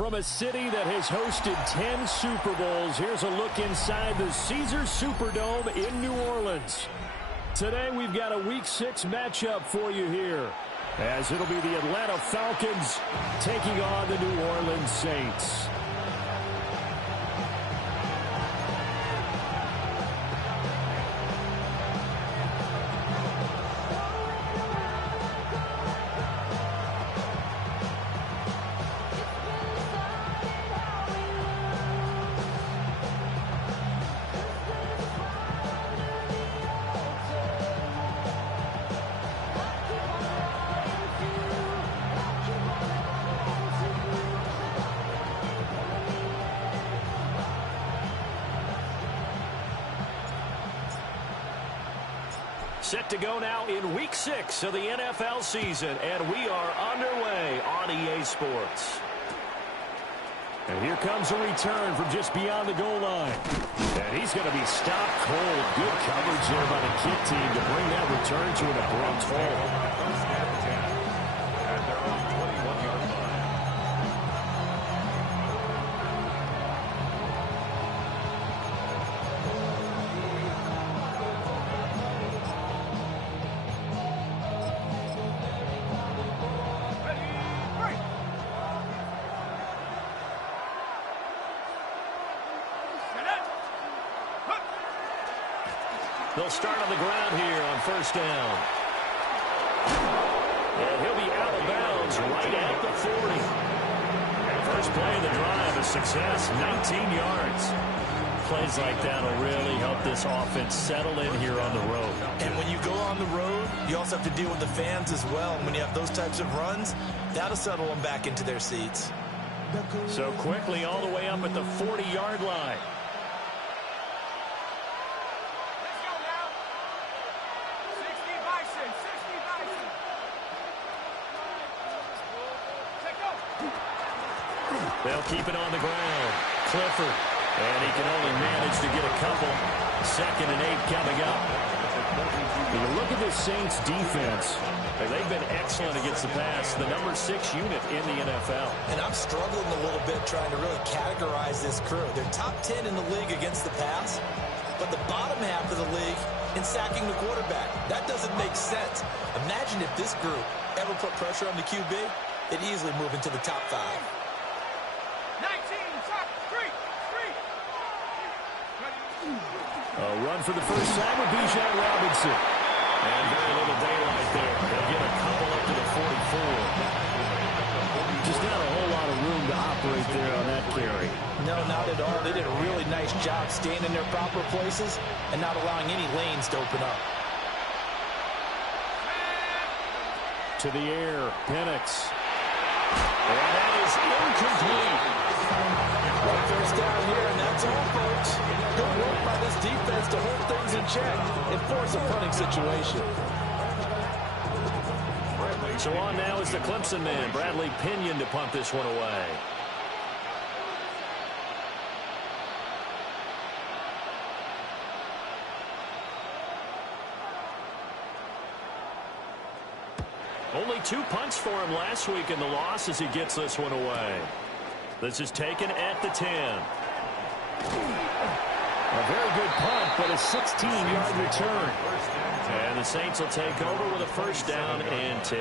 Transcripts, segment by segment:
From a city that has hosted 10 Super Bowls, here's a look inside the Caesars Superdome in New Orleans. Today we've got a Week 6 matchup for you here, as it'll be the Atlanta Falcons taking on the New Orleans Saints. Set to go now in Week 6 of the NFL season, and we are underway on EA Sports. And here comes a return from just beyond the goal line. And he's going to be stopped cold. Good coverage there by the kick team to bring that return to an abrupt halt. They'll start on the ground here on first down. And he'll be out of bounds right at the 40. And first play of the drive, a success, 19 yards. Plays like that will really help this offense settle in here on the road. And when you go on the road, you also have to deal with the fans as well. And when you have those types of runs, that'll settle them back into their seats. So quickly all the way up at the 40-yard line. They'll keep it on the ground. Clifford. And he can only manage to get a couple. 2nd and 8 coming up. When you look at this Saints defense, they've been excellent against the pass. The number 6 unit in the NFL. And I'm struggling a little bit trying to really categorize this crew. They're top 10 in the league against the pass, but the bottom half of the league in sacking the quarterback. That doesn't make sense. Imagine if this group ever put pressure on the QB, they'd easily move into the top 5. A run for the first time with Bijan Robinson. And very little daylight there. They'll get a couple up to the 44. Just not a whole lot of room to operate there on that carry. No, not at all. They did a really nice job staying in their proper places and not allowing any lanes to open up. To the air, Penix. And that is incomplete. First down here, and that's all, folks. Good work by this defense to hold things in check and force a punting situation. So on now is the Clemson man, Bradley Pinion, to punt this one away. Only 2 punts for him last week in the loss as he gets this one away. This is taken at the 10. A very good punt, but a 16-yard return. And the Saints will take over with a first down and 10.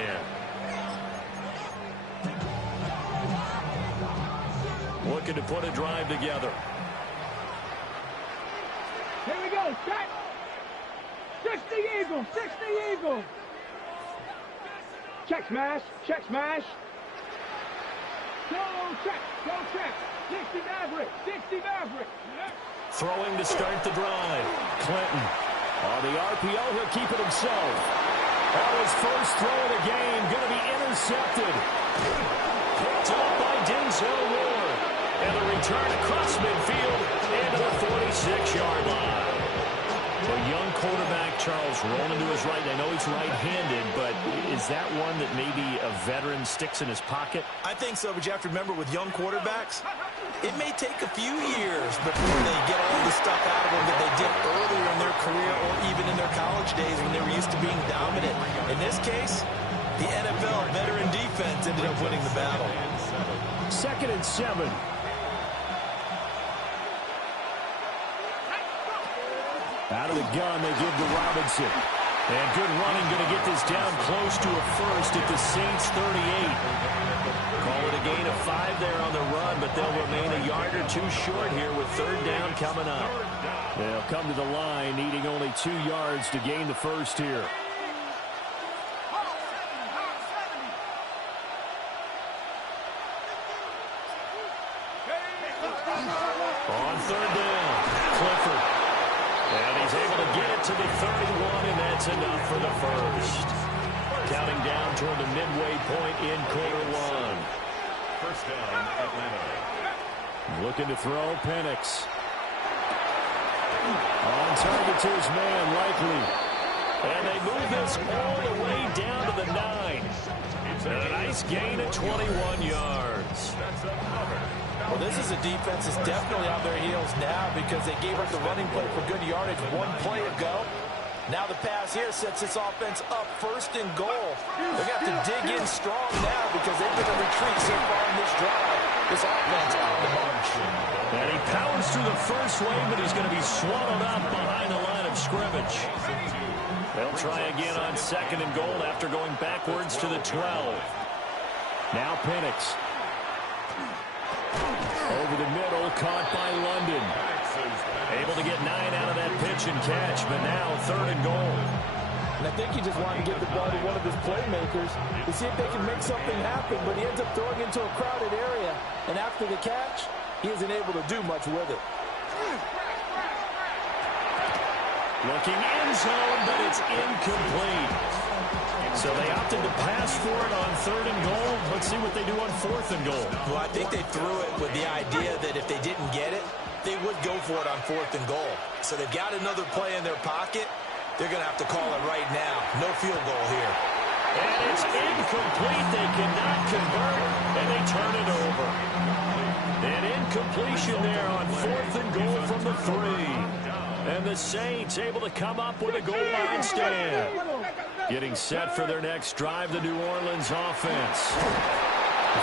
Looking to put a drive together. Here we go, set. 60 Eagles, 60 Eagles. Check smash, check smash. Go check, go check. 60 Maverick, 60 Maverick. Throwing to start the drive. Clinton. On the RPO, he'll keep it himself. That was first throw of the game. Going to be intercepted. Picked up by Denzel Ward. And the return across midfield into the 46-yard line. The young quarterback, Charles, rolling to his right. I know he's right-handed, but is that one that maybe a veteran sticks in his pocket? I think so, but you have to remember with young quarterbacks, it may take a few years before they get all the stuff out of them that they did earlier in their career or even in their college days when they were used to being dominant. In this case, the NFL veteran defense ended up winning the battle. 2nd and 7. Out of the gun, they give to Robinson. And good running, going to get this down close to a first at the Saints' 38. Call it a gain of 5 there on the run, but they'll remain a yard or two short here with 3rd down coming up. They'll come to the line, needing only 2 yards to gain the first here. On 3rd down, Clifford. And he's able to get it to the 31, and that's enough for the first. Counting down toward the midway point in quarter 1. First down, Atlanta. Looking to throw, Penix. On target to his man, Likely. And they move this all the way down to the 9. A nice gain of 21 yards. Well, this is a defense that's definitely on their heels now because they gave up the running play for good yardage 1 play ago. Now the pass here sets this offense up 1st and goal. They're going to have to dig in strong now because they've been a retreat so far in this drive. This offense on the march. And he powers through the first wave, but he's going to be swallowed up behind the line of scrimmage. They'll try again on 2nd and goal after going backwards to the 12. Now Penix. Over the middle, caught by London. Able to get 9 out of that pitch and catch, but now 3rd and goal. And I think he just wanted to get the ball to one of his playmakers to see if they can make something happen, but he ends up throwing into a crowded area. And after the catch, he isn't able to do much with it. Looking end zone, but it's incomplete. So they opted to pass for it on 3rd and goal. Let's see what they do on 4th and goal. Well, I think they threw it with the idea that if they didn't get it, they would go for it on 4th and goal. So they've got another play in their pocket. They're going to have to call it right now. No field goal here. And it's incomplete. They cannot convert, and they turn it over. An incompletion there on 4th and goal from the 3. And the Saints able to come up with a goal line stand. Getting set for their next drive, the New Orleans offense.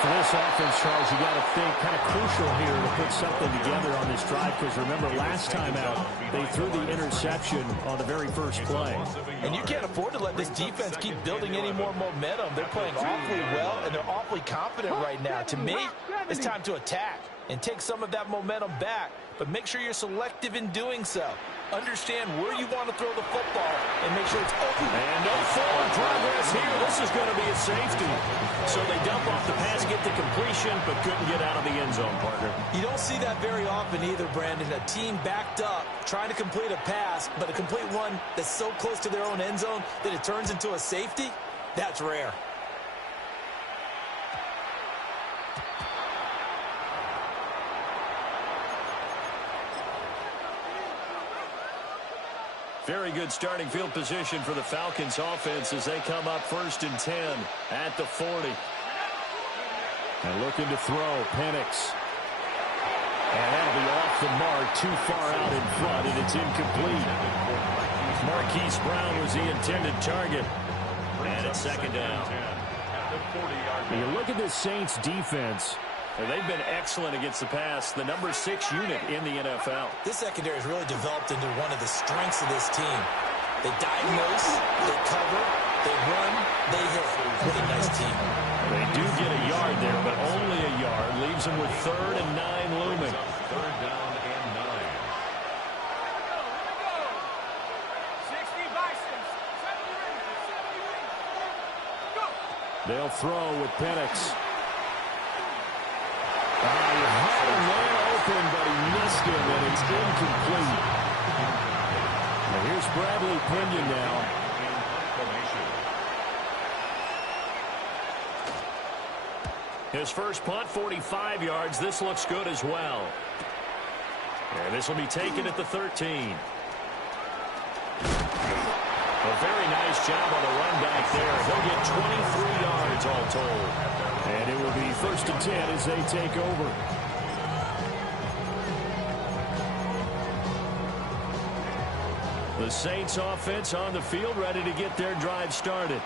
For this offense, Charles, you got to think kind of crucial here to put something together on this drive because remember last time out they threw the interception on the very first play. And you can't afford to let this defense keep building any more momentum. They're playing awfully well and they're awfully confident right now. To me, it's time to attack and take some of that momentum back, but make sure you're selective in doing so. Understand where you want to throw the football and make sure it's open. And no forward progress here. This is going to be a safety. So they dump off the pass, get the completion, but couldn't get out of the end zone, partner. You don't see that very often either, Brandon. A team backed up, trying to complete a pass, but a complete one that's so close to their own end zone that it turns into a safety. That's rare. Very good starting field position for the Falcons offense as they come up 1st and 10 at the 40. And looking to throw, Penix. And that'll be off the mark, too far out in front, and it's incomplete. Marquise Brown was the intended target. And it's 2nd down. When you look at this Saints defense, they've been excellent against the pass, the number 6 unit in the NFL. This secondary has really developed into one of the strengths of this team. They diagnose, they cover, they run, they hit. What a nice team. They do get a yard there, but only a yard. Leaves them with 3rd and 9 looming. 3rd down and 9. 60 Bisons. 70 They'll throw with Penix. He had a man open, but he missed him, and it's incomplete. Now here's Bradley Pinion now. His first punt, 45 yards. This looks good as well. And this will be taken at the 13. A very nice job on the run back there. He'll get 23 yards all told. And it will be 1st and 10 as they take over. The Saints offense on the field ready to get their drive started.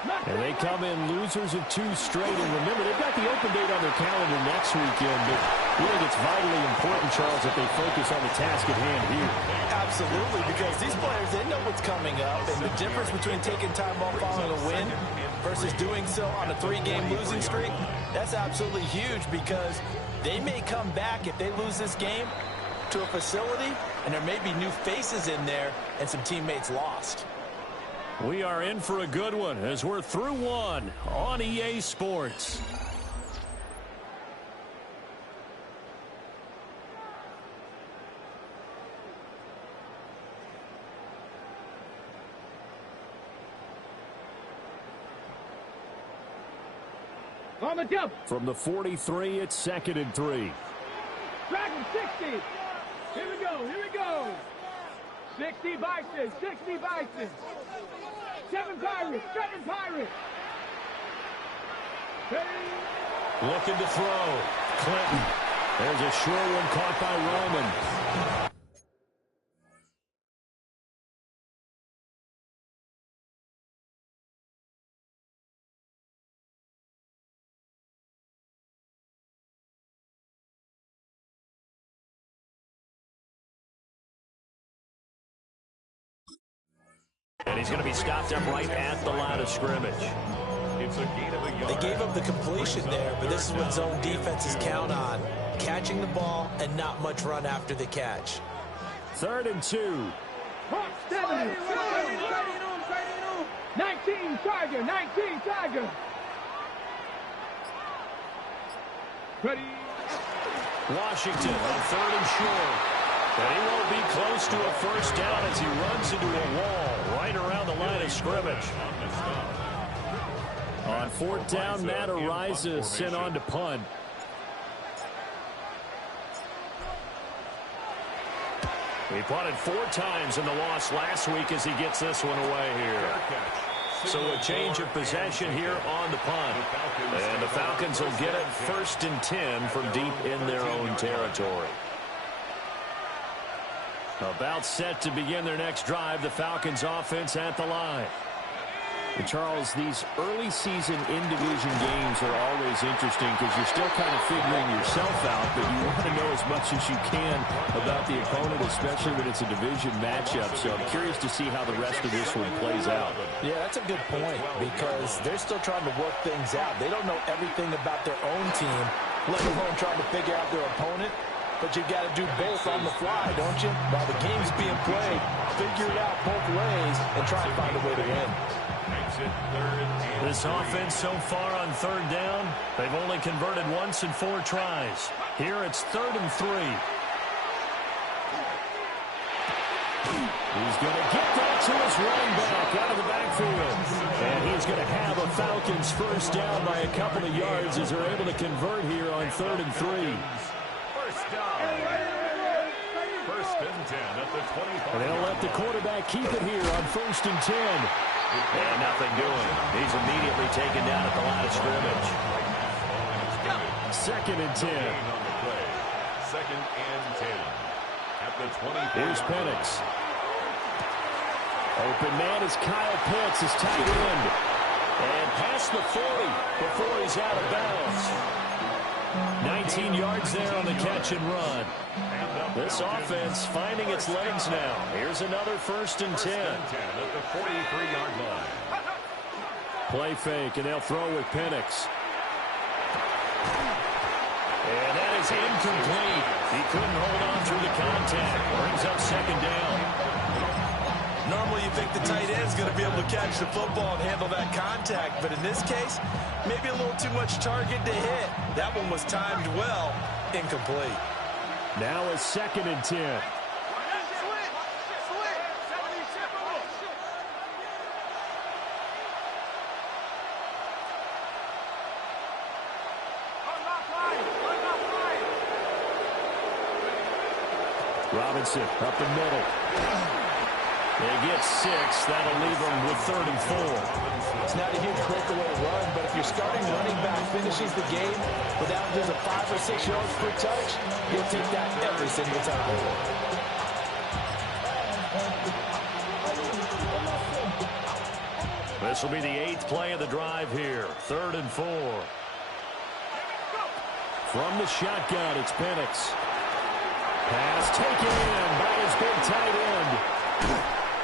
And they come in losers of 2 straight. And remember, they've got the open date on their calendar next weekend. But I think it's vitally important, Charles, that they focus on the task at hand here. Absolutely, because these players, they know what's coming up. And the difference between taking time off following a win versus doing so on a 3-game losing streak, that's absolutely huge, because they may come back if they lose this game to a facility, and there may be new faces in there and some teammates lost. We are in for a good one as we're through one on EA Sports. On the jump. From the 43, it's 2nd and 3. Dragon 60. Here we go. Here we go. 60 Bison. 60 Bison. 7 Pirates. 7 Pirates. Looking to throw. Clinton. There's a short one caught by Roman. And he's going to be stopped up right at the line of scrimmage. It's a gain of a yard. They gave up the completion there, but this is what zone defenses count on. Catching the ball and not much run after the catch. 3rd and 2. 19 Tiger. 19 Tiger. Ready. Washington on 3rd and short. And he won't be close to a first down as he runs into a wall right around the line of scrimmage. On 4th down, Matt Ariza sent on to punt. He punted 4 times in the loss last week as he gets this one away here. So a change of possession here on the punt. And the Falcons will get it 1st and 10 from deep in their own territory. About set to begin their next drive, the Falcons offense at the line. And Charles, these early season in-division games are always interesting because you're still kind of figuring yourself out, but you want to know as much as you can about the opponent, especially when it's a division matchup. So I'm curious to see how the rest of this one plays out. Yeah, that's a good point, because they're still trying to work things out. They don't know everything about their own team, let alone trying to figure out their opponent. But you've got to do both on the fly, don't you? While the game's being played, figure it out both ways and try to find a way to win. This offense so far on 3rd down, they've only converted once in 4 tries. Here it's 3rd and 3. He's going to get that to his running back out of the backfield. And he's going to have a Falcons first down by a couple of yards as they're able to convert here on 3rd and 3. First and 10 at the 25. And they'll let the quarterback keep it here on 1st and 10. And nothing doing. He's immediately taken down at the line of scrimmage. 2nd and 10. On the play. 2nd and 10 at the 25. Here's Penix. Open man is Kyle Pitts, his tight end. And past the 40 before he's out of bounds. 19 yards there on the catch and run. This offense finding its legs now. Here's another 1st and 10. At the 43-yard line. Play fake, and they'll throw with Penix. And that is incomplete. He couldn't hold on through the contact. Brings up 2nd down. Normally you think the tight end's going to be able to catch the football and handle that contact, but in this case, maybe a little too much target to hit. That one was timed well, incomplete. Now a 2nd and 10. Robinson up the middle. They get 6. That'll leave them with 3rd and 4. It's not a huge breakaway run, but if your starting running back finishes the game without just a 5 or 6 yards per touch, you'll take that every single time. This will be the 8th play of the drive here. 3rd and 4. From the shotgun, it's Penix. Pass taken in by his big tight end.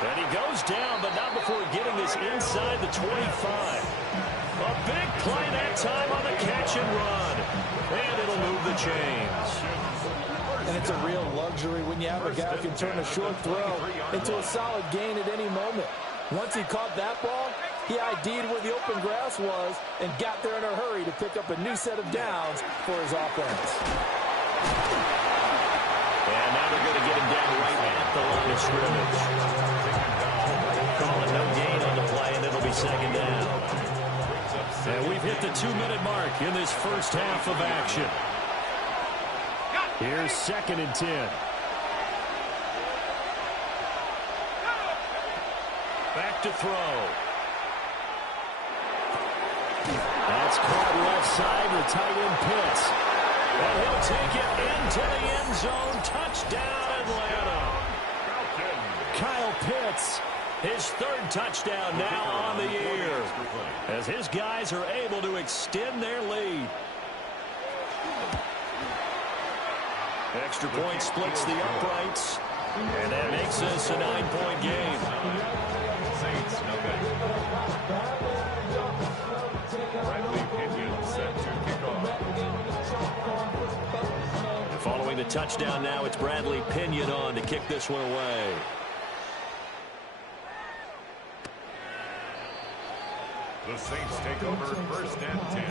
And he goes down, but not before getting this inside the 25. A big play that time on the catch and run. And it'll move the chains. And it's a real luxury when you have a guy who can turn a short throw into a solid gain at any moment. Once he caught that ball, he ID'd where the open grass was and got there in a hurry to pick up a new set of downs for his offense. And now they're going to get him down right at the line of scrimmage. Call it no gain on the play, and it'll be 2nd down. And we've hit the 2-minute mark in this first half of action. Here's 2nd and 10. Back to throw. That's caught left side with tight end Pitts. And he'll take it into the end zone. Touchdown, Atlanta. Kyle Pitts, his 3rd touchdown now on the year, as his guys are able to extend their lead. Extra point splits the uprights, and that makes this a 9-point game. Saints, nothing. Bradley Pinion set to kick off. Following the touchdown now, it's Bradley Pinion on to kick this one away. The Saints take over 1st and 10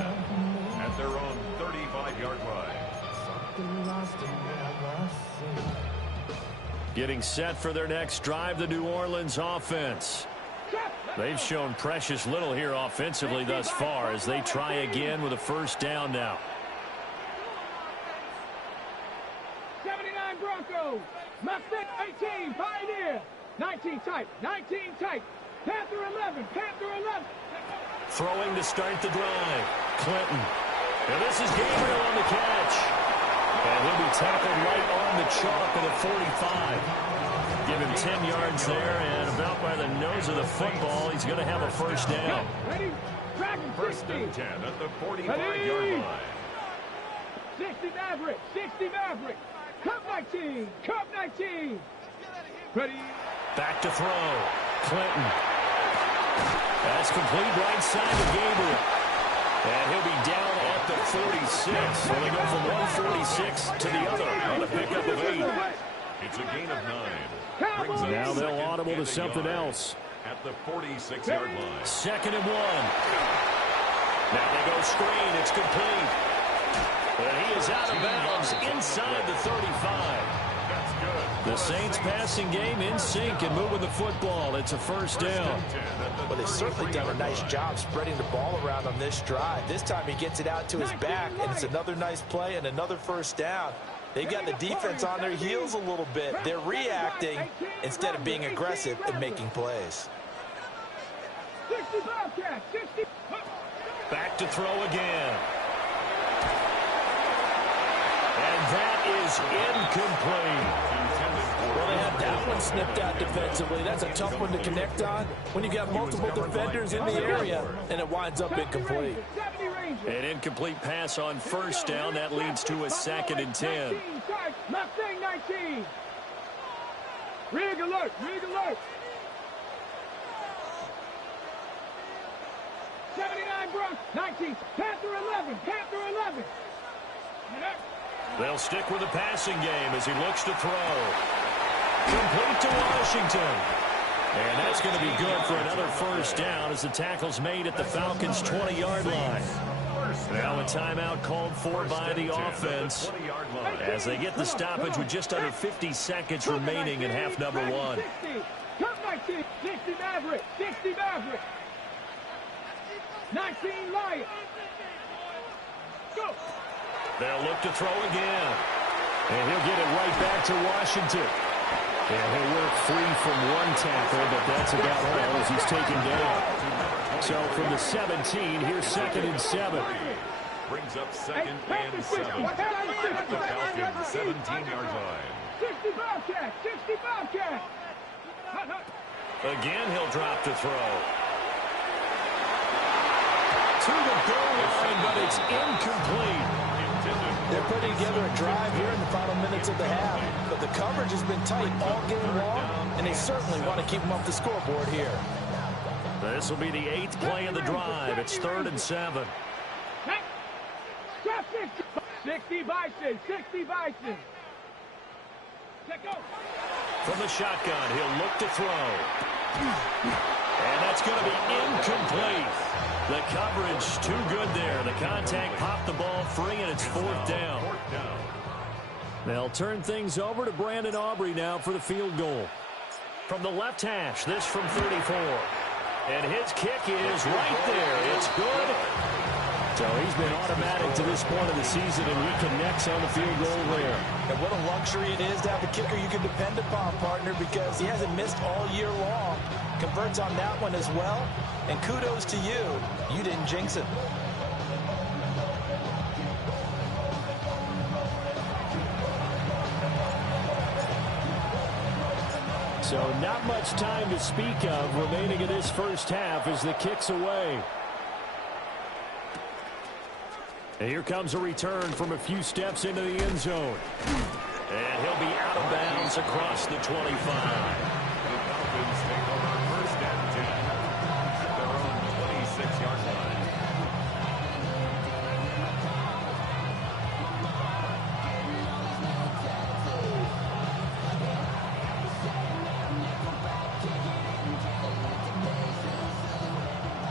at their own 35-yard line. Getting set for their next drive, the New Orleans offense. They've shown precious little here offensively thus far as they try again with a 1st down now. 79 Broncos. Mustang 18, Pioneer. 19 tight, 19 tight. Panther 11, Panther 11. Throwing to start the drive. Clinton. And this is Gabriel on the catch. And he'll be tackled right on the chalk of the 45. Give him 10 yards there, and about by the nose of the football, he's going to have a 1st down. Ready? Dragon 1st and 10 at the 45-yard line. 60 Maverick, 60 Maverick. Cup 19, Cup 19. Ready? Back to throw. Clinton. That's complete right side to Gabriel. And he'll be down at the 46. So they go from 146 to the other on a pickup of 8. It's a gain of 9. Now they'll audible to something else. At the 46-yard line. 2nd and 1. Now they go screen. It's complete. And he is out of bounds inside the 35. That's good. The Saints passing game in sync and moving the football. It's a 1st down. But they've certainly done a nice job spreading the ball around on this drive. This time he gets it out to his back, and it's another nice play and another 1st down. They've got the defense on their heels a little bit. They're reacting instead of being aggressive and making plays. 60 Bobcat, 60. Back to throw again. And that is incomplete. Well, they had that one snipped out defensively. That's a tough one to connect on when you've got multiple defenders in the area, and it winds up incomplete. An incomplete pass on 1st down. That leads to a 2nd and 10. Mustang 19. Rig alert, rig alert. 79 Bronx, 19. Panther 11, Panther 11. They'll stick with the passing game as he looks to throw. Complete to Washington. And that's going to be good for another 1st down as the tackle's made at the Falcons' 20-yard line. Now a timeout called for by the offense as they get the stoppage with just under 50 seconds remaining in half number 1. 60 Maverick, 60 Maverick. 19 Lions. Go. They'll look to throw again. And he'll get it right back to Washington. And he'll work free from one tackle, but that's about all as he's taken down. So from the 17, here's 2nd and 7. Brings up 2nd and 7. At the Falcons' 17-yard line. 60 Bobcat, 60 Bobcat. Again, he'll drop to throw. to the goal line, but it's incomplete. They're putting together a drive here in the final minutes of the half, but the coverage has been tight all game long, and they certainly want to keep them off the scoreboard here. This will be the 8th play of the drive. It's 3rd and 7. 60 Bison, 60 Bison. Let go. From the shotgun, he'll look to throw. And that's going to be incomplete. The coverage too good there. The contact popped the ball free, and it's 4th down. They'll turn things over to Brandon Aubrey now for the field goal. From the left hash, this from 34. And his kick is right there. It's good. So he's been automatic to this point of the season, and he connects on the field goal there. And what a luxury it is to have a kicker you can depend upon, partner, because he hasn't missed all year long. Converts on that one as well. And kudos to you. You didn't jinx it. So not much time to speak of remaining in this first half as the kick's away. And here comes a return from a few steps into the end zone. And he'll be out of bounds across the 25. The Falcons take over 1st and 10 at their own 26-yard line.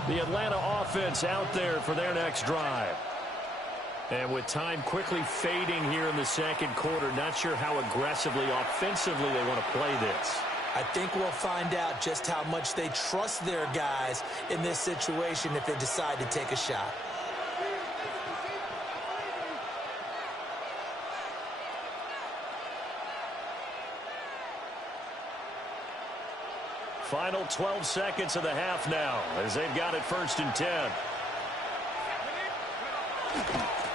The Atlanta offense out there for their next drive. And with time quickly fading here in the second quarter, not sure how aggressively, offensively they want to play this. I think we'll find out just how much they trust their guys in this situation if they decide to take a shot. Final 12 seconds of the half now as they've got it 1st and 10.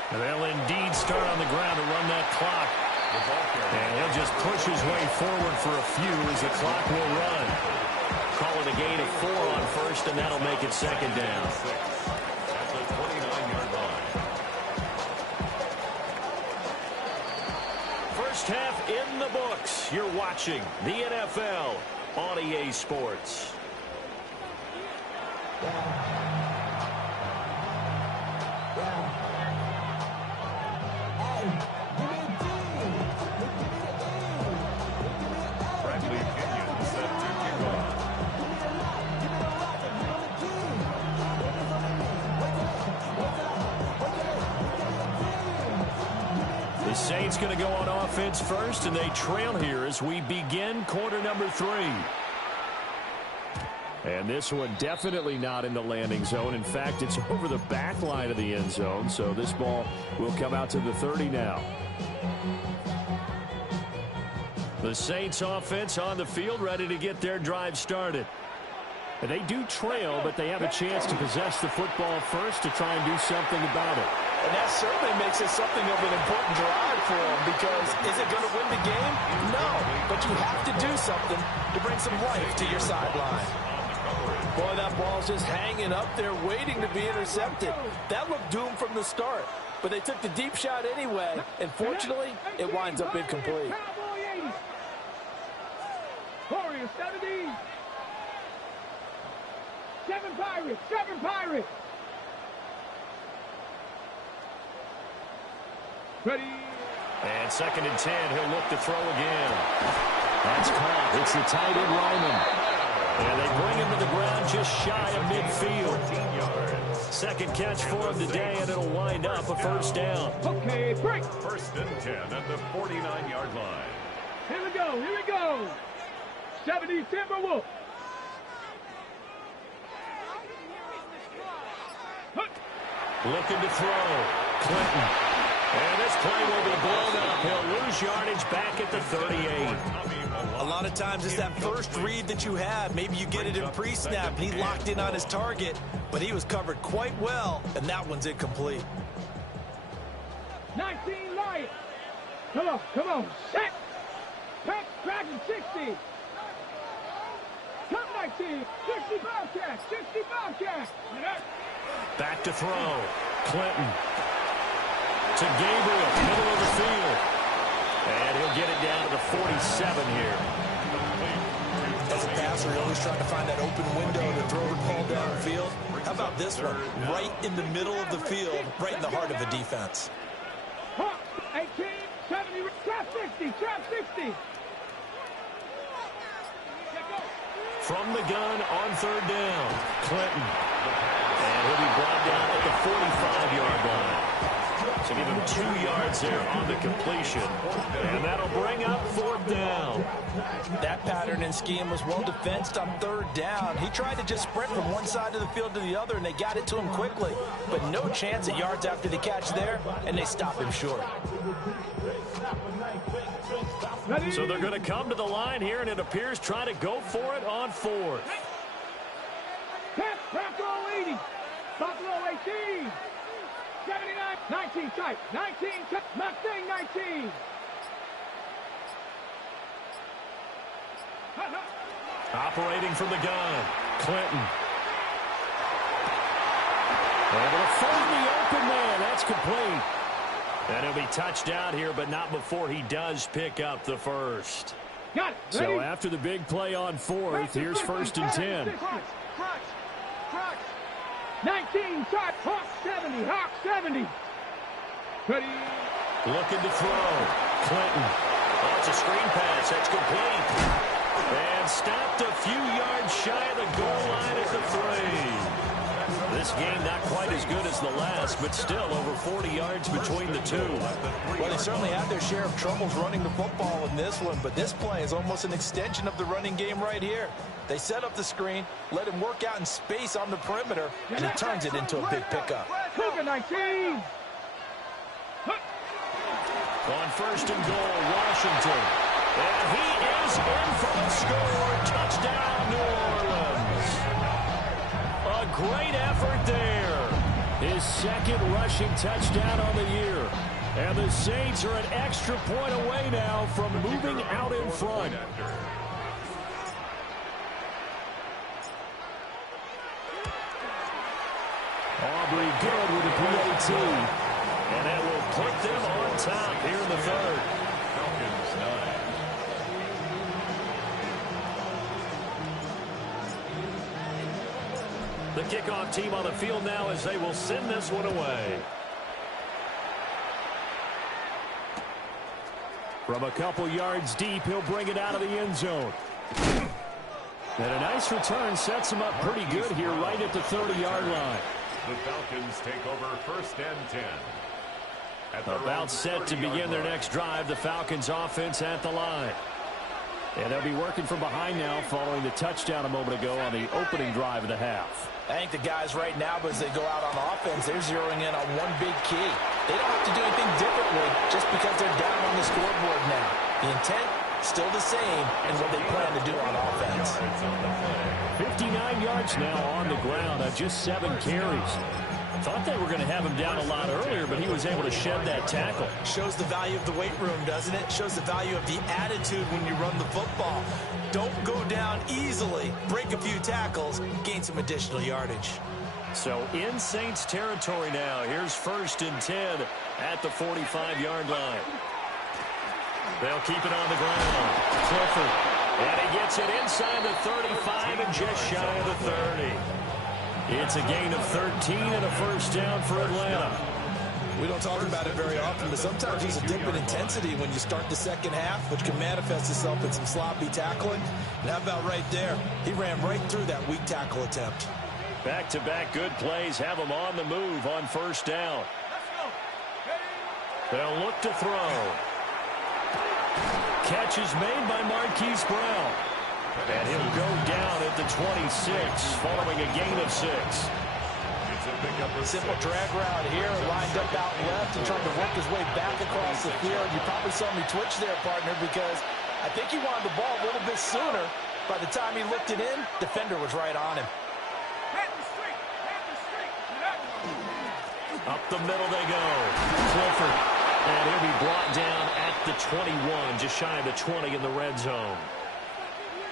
They'll indeed start on the ground to run that clock. And he'll just push his way forward for a few as the clock will run. Call it a gain of 4 on 1st, and that'll make it 2nd down. At the 29-yard line. First half in the books. You're watching the NFL on EA Sports. Bradley Kenyon set to kick off. The Saints going to go on offense first, and they trail here as we begin quarter number 3. And this one definitely not in the landing zone. In fact, it's over the back line of the end zone, so this ball will come out to the 30 now. The Saints offense on the field, ready to get their drive started. And they do trail, but they have a chance to possess the football first to try and do something about it. And that certainly makes it something of an important drive for them, because is it going to win the game? No, but you have to do something to bring some life to your sideline. Boy, that ball's just hanging up there waiting to be intercepted. That looked doomed from the start, but they took the deep shot anyway, and fortunately, it winds up incomplete. Warriors 70. 7 Pirates, 7 Pirates. Ready. And 2nd and 10, he'll look to throw again. That's caught. It's the tight end Ryman. And they bring him to the ground just shy of midfield. Second catch for him today, and it'll wind up a 1st down. Okay, break. 1st and 10 at the 49-yard line. Here we go, here we go. 70 Timberwolves. Looking to throw. Clinton. And this play will be blown up. He'll lose yardage back at the 38. A lot of times it's that first read that you have. Maybe you get it in pre-snap, and he locked in on his target, but he was covered quite well, and that one's incomplete. 19 Lions. Come on. Set. Pack, Dragon 60. Come 19. 60 Bobcats. 60 Bobcats. Back to throw. Clinton. To Gabriel, middle of the field. And he'll get it down to the 47 here. As a passer, you're always trying to find that open window to throw the ball downfield. How about this one? Right in the middle of the field, right in the heart of the defense. 18, 70, trap 60, trap 60. From the gun on third down, Clinton. And he'll be brought down at the 45-yard line. So give him 2 yards there on the completion. And that'll bring up fourth down. That pattern and scheme was well defensed on third down. He tried to just sprint from one side of the field to the other, and they got it to him quickly. But no chance at yards after the catch there, and they stop him short. So they're going to come to the line here, and it appears trying to go for it on fourth. Buffalo 80. Buffalo 18. 79. 19 tight. 19 tight. Mustang 19. Operating from the gun, Clinton. Able to find the open man. That's complete. And he'll be touched out here, but not before he does pick up the first. Got it. So after the big play on fourth, here's first and 10. Crutch. 19 tight. Hawk 70. Hawk 70. Ready. Looking to throw. Clinton. Oh, it's a screen pass. That's complete. And stopped a few yards shy of the goal line at the 3. This game not quite as good as the last, but still over 40 yards between the two. Well, they certainly had their share of troubles running the football in this one, but this play is almost an extension of the running game right here. They set up the screen, let him work out in space on the perimeter, and it turns it into a big pickup. Cougar 19. On first and goal, Washington. And he is in for the score. Touchdown, New Orleans. A great effort there. His second rushing touchdown on the year. And the Saints are an extra point away now from moving out in front. Aubrey good with a PAT. And that will put them on top here in the third. Falcons 9. The kickoff team on the field now as they will send this one away. From a couple yards deep, he'll bring it out of the end zone. And a nice return sets him up pretty good here right at the 30-yard line. The Falcons take over first and 10. About set to begin their next drive, the Falcons offense at the line. And they'll be working from behind now following the touchdown a moment ago on the opening drive of the half. I think the guys right now, as they go out on offense, they're zeroing in on one big key. They don't have to do anything differently just because they're down on the scoreboard now. The intent, still the same, and what they plan to do on offense. 59 yards now on the ground on just 7 carries. Thought they were going to have him down a lot earlier, but he was able to shed that tackle. Shows the value of the weight room, doesn't it? Shows the value of the attitude when you run the football. Don't go down easily. Break a few tackles, gain some additional yardage. So in Saints territory now. Here's first and 10 at the 45-yard line. They'll keep it on the ground. Clifford. And he gets it inside the 35 and just shy of the 30. It's a gain of 13 and a first down for Atlanta. We don't talk about it very often, but sometimes there's a dip in intensity when you start the second half, which can manifest itself in some sloppy tackling. And how about right there? He ran right through that weak tackle attempt. Back-to-back good plays have him on the move on first down. They'll look to throw. Catch is made by Marquise Brown. And he'll go down at the 26 following a gain of 6. Simple drag route here, lined up out left and trying to work his way back across the field. You probably saw me twitch there, partner, because I think he wanted the ball a little bit sooner. By the time he looked it in, defender was right on him. Up the middle they go. Clifford. And he'll be brought down at the 21, just shy of the 20 in the red zone.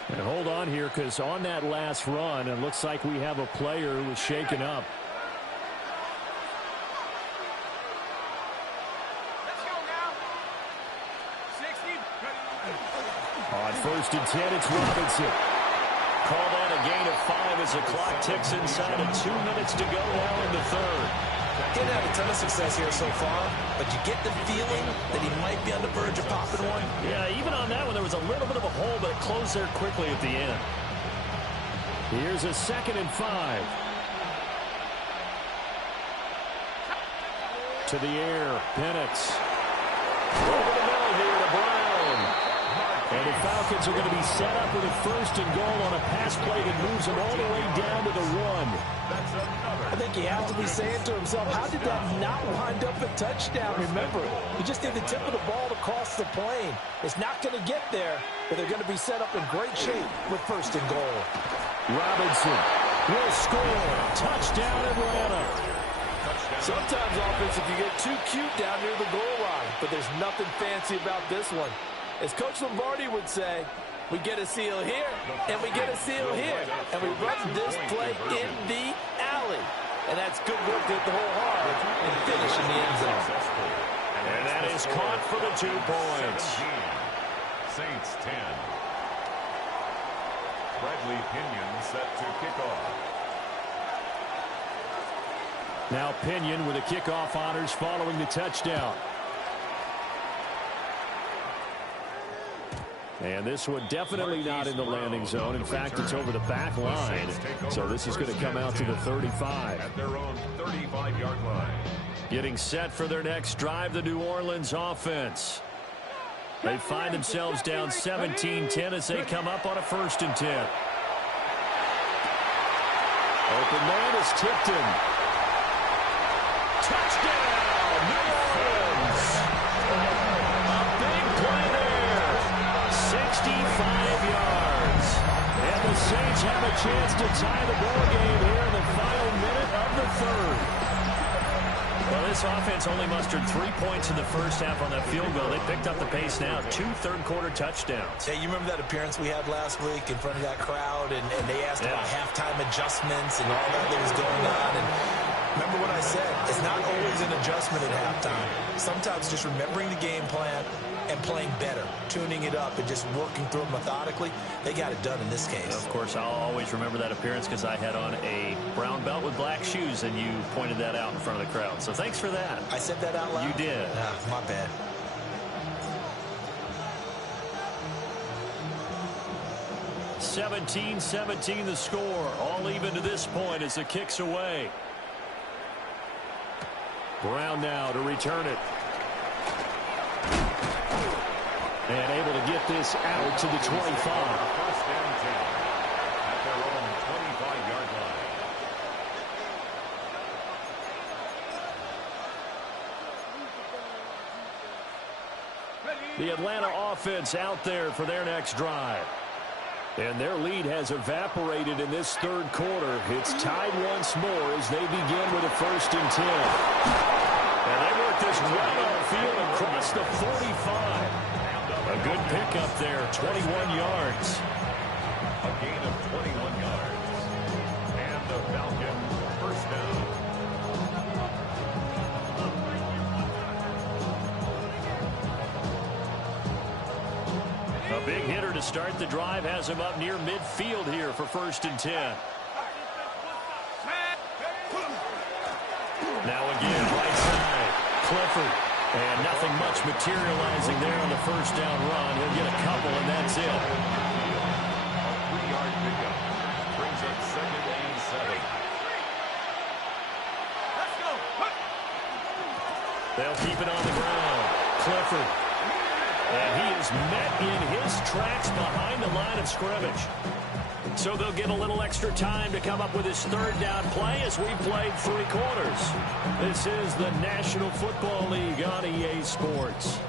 And hold on here, because on that last run, it looks like we have a player who was shaken up. On 1st and 10, it's Robinson. Call that a gain of 5 as the clock ticks inside of 2 minutes to go now in the third. He didn't have a ton of success here so far, but you get the feeling that he might be on the verge of popping one. Yeah, even on that one, there was a little bit of a hole, but it closed there quickly at the end. Here's a 2nd and 5. To the air, Penix. Over the middle here to Brown. And the Falcons are going to be set up with a 1st and goal on a pass play that moves them all the way down to the 1. I think he has to be saying to himself, how did that not wind up a touchdown? Remember, he just did the tip of the ball to cross the plane. It's not going to get there, but they're going to be set up in great shape with 1st and goal. Robinson will score. Touchdown, Atlanta. Sometimes, offense, if you get too cute down near the goal line, but there's nothing fancy about this one. As Coach Lombardi would say, we get a seal here, and we get a seal here, and we run this play in the alley. And that's good work to hit the hole hard and finish in the end zone. And that is caught for the 2 points. Saints 10. Bradley Pinion set to kick off. Now Pinion with the kickoff honors following the touchdown. And this one definitely not in the landing zone. In fact, it's over the back line. So this is going to come out to the 35. At their own 35-yard line. Getting set for their next drive, the New Orleans offense. They find themselves down 17-10 as they come up on a 1st and 10. Open man is tipped in. Touchdown, New Orleans! A big play there. 65 yards. And the Saints have a chance to tie the ball game here in the final minute of the 3rd. Well, this offense only mustered 3 points in the first half on that field goal. They picked up the pace now. 2 third-quarter touchdowns. Hey, you remember that appearance we had last week in front of that crowd, and they asked about halftime adjustments and all that was going on, and remember what I said, it's not always an adjustment at halftime. Sometimes just remembering the game plan and playing better, tuning it up and just working through it methodically. They got it done in this case. Of course, I'll always remember that appearance because I had on a brown belt with black shoes, and you pointed that out in front of the crowd. So thanks for that. I said that out loud? You did. My bad. (17-17) the score. All even to this point as the kick's away. Brown now to return it. And able to get this out to the 25. 1st and 10 at their own 25-yard line. The Atlanta offense out there for their next drive. And their lead has evaporated in this 3rd quarter. It's tied once more as they begin with a 1st and 10. And they work this well outfield across the 45. A good pickup there, 21 yards. A gain of 21 yards. And the Falcons 1st down. A big hitter to start the drive has him up near midfield here for 1st and 10. Now again, right side, Clifford. And nothing much materializing there on the 1st down run. He'll get a couple, and that's it. A 3-yard pickup brings up 2nd and 7. They'll keep it on the ground. Clifford. And he is met in his tracks behind the line of scrimmage. So they'll get a little extra time to come up with his 3rd down play as we played 3 quarters. This is the National Football League on EA Sports.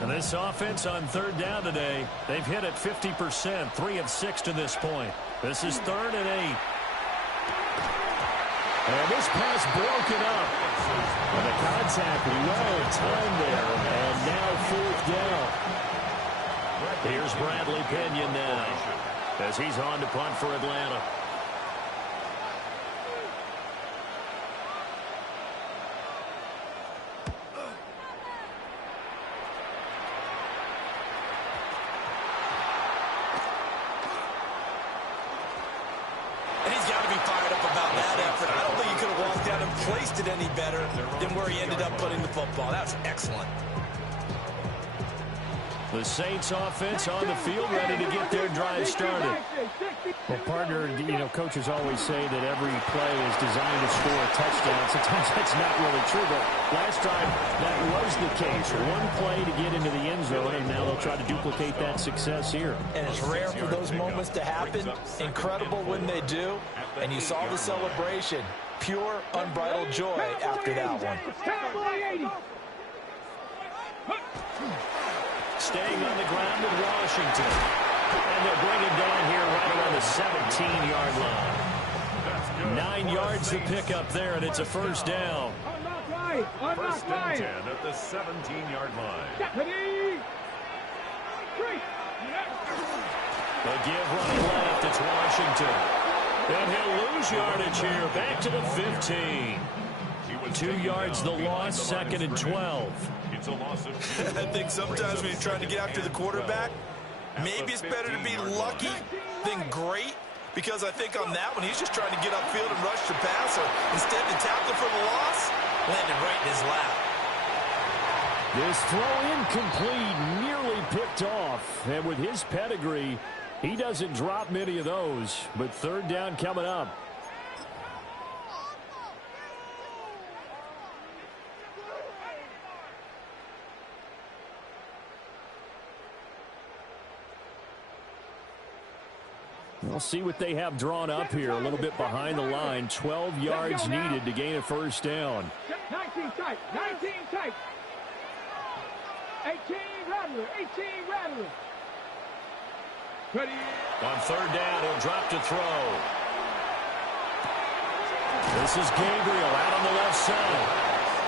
And this offense on 3rd down today, they've hit it 50%, 3 of 6 to this point. This is 3rd and 8. And this pass broken up. And the contact well timed there. And now 4th down. Here's Bradley Pinion now as he's on to punt for Atlanta. He's got to be fired up about that effort. I don't think he could have walked down and placed it any better than where he ended up putting the football. That was excellent. The Saints offense on the field, ready to get their drive started. Well, partner, coaches always say that every play is designed to score a touchdown. Sometimes that's not really true, but last time that was the case. One play to get into the end zone, and now they'll try to duplicate that success here. And it's rare for those moments to happen. Incredible when they do. And you saw the celebration. Pure, unbridled joy after that one. Staying on the ground with Washington. And they'll bring it down here right around the 17-yard line. 9 yards to pick up there, and it's a first down. First and 10 at the 17-yard line. The give running left, it's Washington. And he'll lose yardage here, back to the 15. 2 yards the loss, second and 12. It's a loss of I think sometimes when you're trying to get after the quarterback, maybe it's better to be lucky than great, because I think on that one, he's just trying to get upfield and rush the passer. Instead, the tackle for the loss landed right in his lap. This throw incomplete, nearly picked off. And with his pedigree, he doesn't drop many of those. But third down coming up. We'll see what they have drawn up here. A little bit behind the line. 12 yards needed to gain a first down. 19 tight. 19 tight. 18 Rattler. 18 Rattler. Ready. On third down, he'll drop to throw. This is Gabriel out on the left side.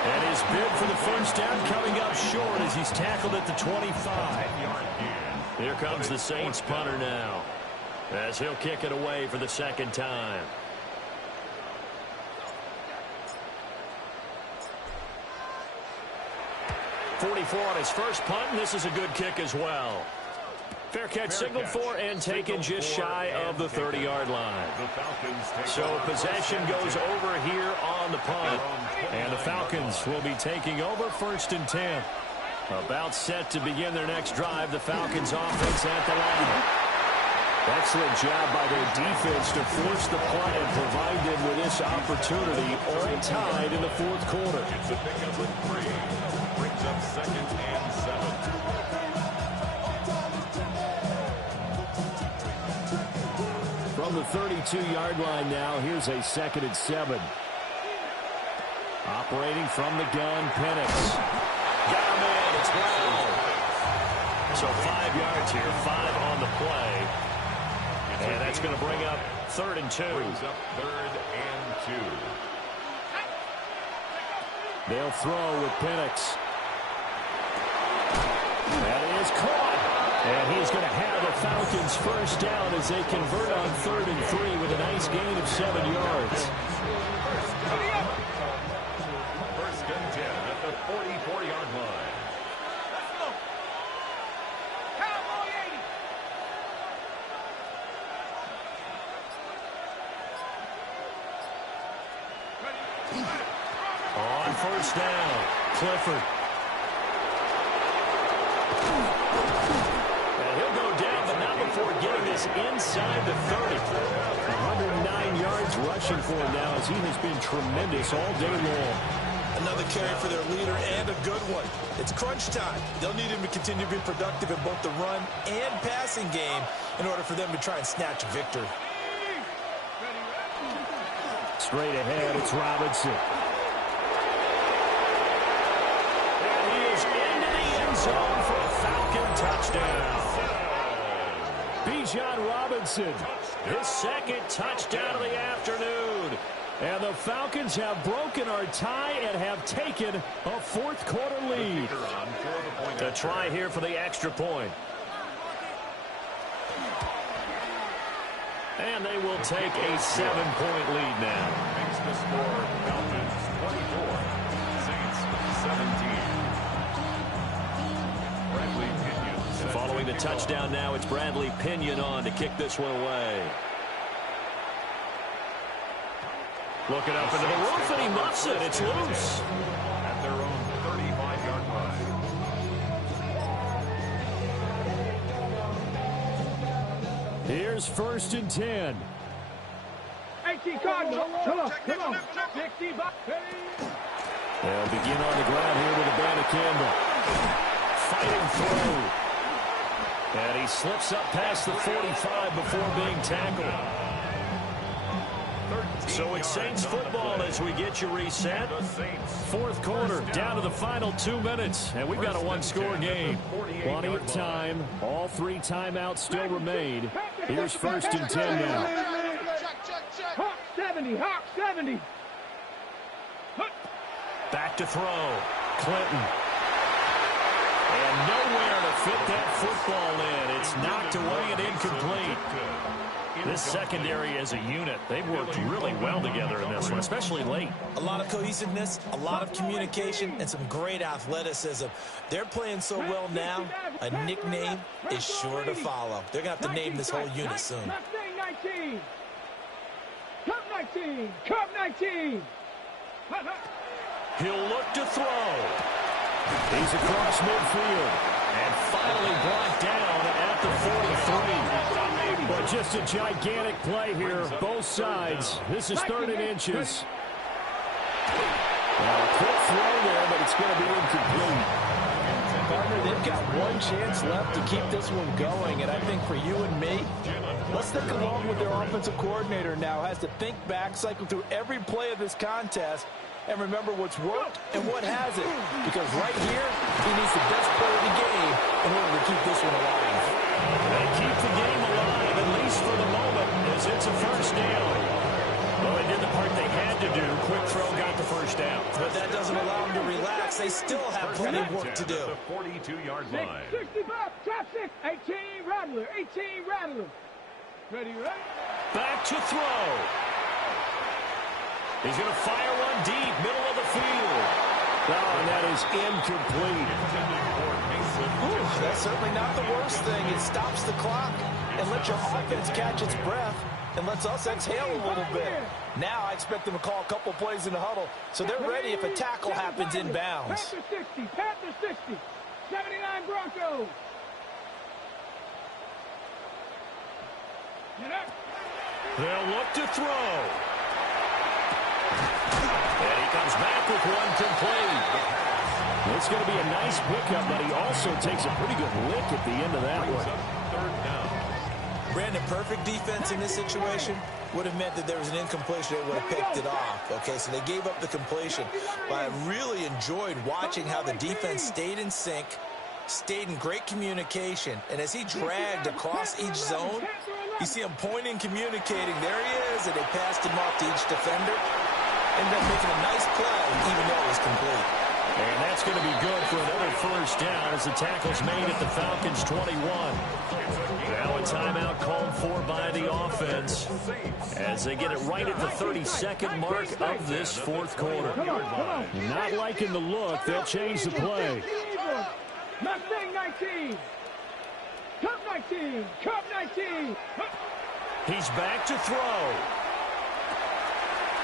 And his bid for the first down coming up short as he's tackled at the 25. Here comes the Saints punter now, as he'll kick it away for the second time. .44 on his first punt, and this is a good kick as well. Fair catch signaled for and taken just shy of the 30-yard line. So possession goes over here on the punt, and the Falcons will be taking over first and 10. About set to begin their next drive, the Falcons offense at the line. Excellent job by their defense to force the play and provide them with this opportunity, all tied in the fourth quarter. It's a pickup of 3. Brings up second and 7. From the 32-yard line now, here's a second and 7. Operating from the gun, Penix. Got him in, it's Brown. So 5 yards here, 5 on the play. And that's going to bring up third and 2. Brings up third and 2. They'll throw with Penix. That is caught. And he's going to have the Falcons first down as they convert on third and 3 with a nice gain of 7 yards. First and 10 at the 44-yard line. On first down, Clifford. And he'll go down, but not before getting this inside the 30. 109 yards rushing for him now as he has been tremendous all day long. Another carry for their leader and a good one. It's crunch time. They'll need him to continue to be productive in both the run and passing game in order for them to try and snatch a victory. Straight ahead, it's Robinson. And he is into the end zone for a Falcon touchdown. Bijan Robinson, his second touchdown of the afternoon. And the Falcons have broken our tie and have taken a fourth quarter lead. A try here for the extra point. And they will take a 7-point lead now. Makes the score Falcons 24, Saints 17. Bradley Pinion. Following the touchdown now, it's Bradley Pinion on to kick this one away. Looking up into the roof, and he muffs it. It's loose. At their own 35-yard line. Here's 1st and 10. 18 Cardinal. Come on. 60 by. They'll begin on the ground here with a band of Campbell. Fighting through. And he slips up past the 45 before being tackled. So it's Saints football as we get you reset. 4th quarter, down to the final 2 minutes. And we've got a one-score game. Plenty of time. All 3 timeouts still remain. Here's 1st and 10 now. Hawk 70. Hawk 70. Back to throw. Clinton. And nowhere to fit that football in. It's knocked away and incomplete. This secondary as a unit, they've worked really well together in this one, especially late. A lot of cohesiveness, a lot of communication, and some great athleticism. They're playing so well now, a nickname is sure to follow. They're going to have to name this whole unit soon. Mustang 19. Cup 19. Cup 19. He'll look to throw. He's across midfield. And finally brought down at the 43. But just a gigantic play here, both sides. This is 3rd and inches. Well, a quick throw there, but it's going to be incomplete. Partner, they've got one chance left to keep this one going, and I think for you and me, let's think along with their offensive coordinator now. Has to think back, cycle through every play of this contest, and remember what's worked and what hasn't. Because right here, he needs the best play of the game in order to keep this one alive. They keep the game alive, at least for the moment, as it's a 1st down. Well, they did the part they had to do. Quick throw got the 1st down. But that doesn't allow them to relax. They still have plenty of work to do. The 42-yard line. 65. Trap 6. 18 Rattler. 18 Rattler. Ready? Back to throw. He's going to fire one deep, middle of the field. Oh, and that is incomplete. That's certainly not the worst thing. It stops the clock and lets your offense catch its breath and lets us exhale a little bit. Now I expect them to call a couple plays in the huddle, so they're ready if a tackle happens inbounds. Panther 60. Panther 60. 79 Broncos. Get up. They'll look to throw. And he comes back with one complete. It's going to be a nice pickup, but he also takes a pretty good lick at the end of that one. 3rd down. Brandon, perfect defense in this situation would have meant that there was an incompletion. They would have picked it off. Okay, so they gave up the completion. But I really enjoyed watching how the defense stayed in sync, stayed in great communication. And as he dragged across each zone, you see him pointing, communicating. There he is, and they passed him off to each defender. Ended up making a nice play, even though it was complete. And that's going to be good for another 1st down as the tackle's made at the Falcons' 21. Now a timeout called for by the offense as they get it right at the 32nd mark of this 4th quarter. Not liking the look. They'll change the play. Mustang 19. Cup 19. Cup 19. He's back to throw.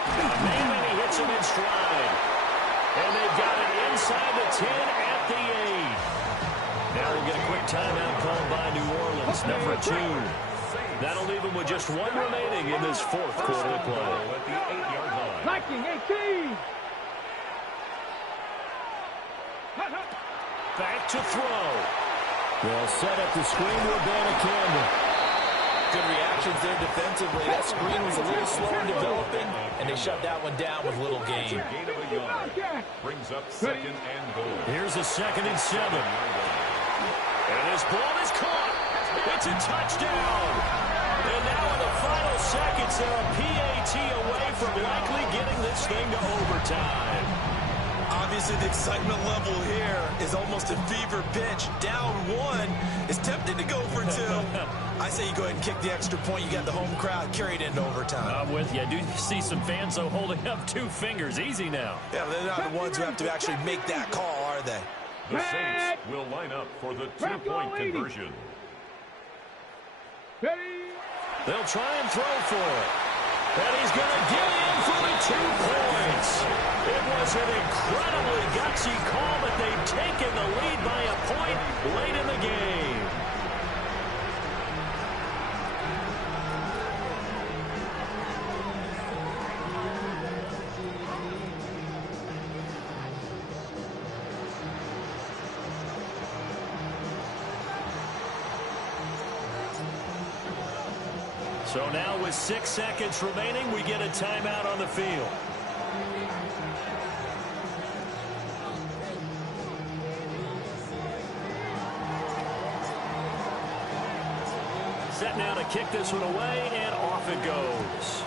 Maybe he hits him in stride. And they've got it inside the 10 at the 8. Now we'll get a quick timeout called by New Orleans, number 2. That'll leave them with just one remaining in this 4th quarter of play. At the 8-yard line. Viking 18. Back to throw. They'll set up the screen with Banner Campbell. Good reactions there defensively. That screen was a little slow in developing, and they shut that one down with little gain. Gain of a yard. Brings up 2nd and goal. Here's a 2nd and 7. And this ball is caught. It's a touchdown. And now in the final seconds, they're a PAT away from likely getting this thing to overtime. Obviously, the excitement level here is almost a fever pitch. Down 1 is tempted to go for 2. I say you go ahead and kick the extra point. You got the home crowd carried into overtime. I'm with you. I do see some fans, though, holding up 2 fingers. Easy now. Yeah, they're not the ones who have to actually make that call, are they? The Saints will line up for the 2-point conversion. Ready? They'll try and throw for it. And he's going to get in for the 2 points. It was an incredibly gutsy call, but they've taken the lead by a point late in the game. So now with 6 seconds remaining, we get a timeout on the field. Set now to kick this one away, and off it goes.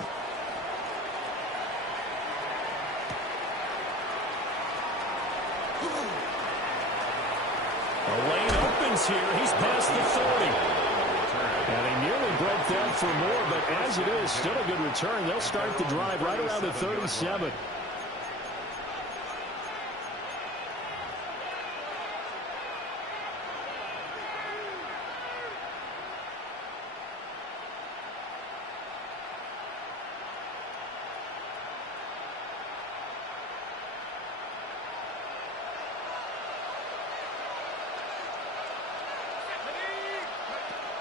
The lane opens here. He's past the 30. And he nearly broke that for more, but as it is, still a good return. They'll start the drive right around the 37.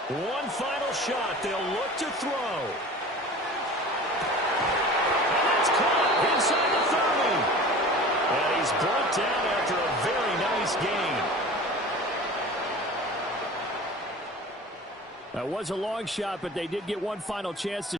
One final shot. They'll look to throw. And that's caught inside the 30. And he's brought down after a very nice gain. That was a long shot, but they did get one final chance to